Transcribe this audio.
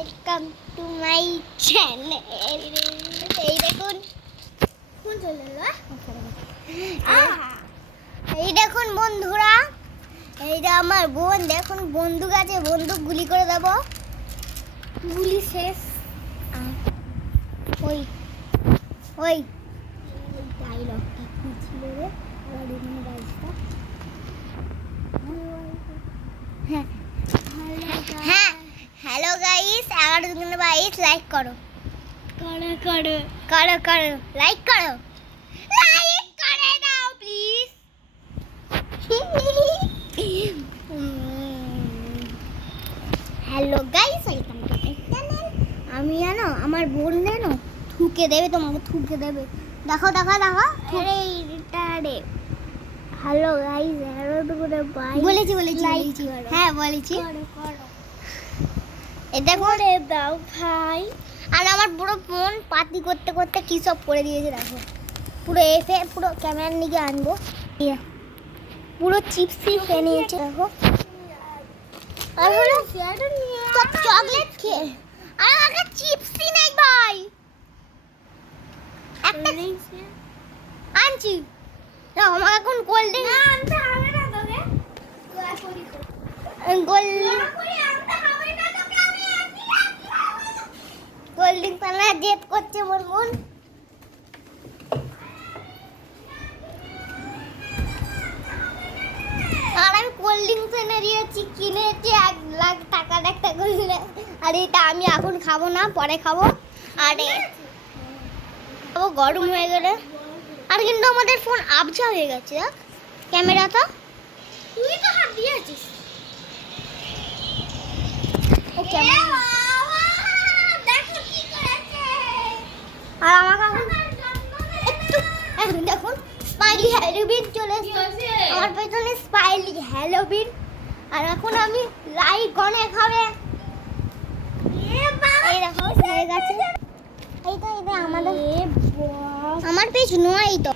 Welcome to my channel. এই দেখুন এই দেখুন বন্ধুরা, এইটা আমার বোন। দেখুন বন্দুক আছে, বন্দুক গুলি করে দেব। গুলি শেষ। ওই ওই ডায়লগটা কি ছিল রে? হ্যাঁ, হ্যালো গাইস, 11:22 লাইক করো করো করো করো করো লাইক করো, লাইক করে দাও please. Hello guys, welcome to my channel. আমি জানো আমার বোন জানো থুকে দেবে, তোমাকে থুকে দেবে। দেখো দেখো দেখো, আরে এটা রে। হ্যালো গাইস, বলেছি বলেছি হ্যাঁ বলেছি। এটা করে দাও ভাই। আর আমার পুরো ফোন পাতি করতে করতে কি সব করে দিয়েছে দেখো। পুরো এফে পুরো ক্যামেরার নিকে আনবো, পুরো চিপসই খেয়ে নিয়েছে দেখো। আর হলো সব চকলেট খেয়ে, আর আমার চিপসই নেই ভাই। একটা আনছি না, আমার এখন কোল্ড ড্রিঙ্ক আনতে হবে না তোকে। কোল্ড ড্রিঙ্ক আনা জেদ করছে মোর মন। আর আমি কোল্ড ড্রিঙ্কস এনে দিয়েছি, কিনেছি 1 লাখ টাকার একটা করে। আর এটা আমি এখন খাবো না, পরে খাবো। আর খাবো গরম হয়ে গেলে। আর কিন্তু আমাদের ফোন আবছা হয়ে গেছে, দেখ ক্যামেরাটা। তুই তো হাত দিয়েছিস। আর আমাকে এখন দেখুন স্মাইলি হ্যালোবিন চলে এসেছে আমার পেছনে, স্মাইলি হ্যালোবিন। আর এখন আমি লাইক গনে খাবে। এই দেখো হয়ে গেছে। এই তো এটা আমাদের আমার পেজ নয় তো।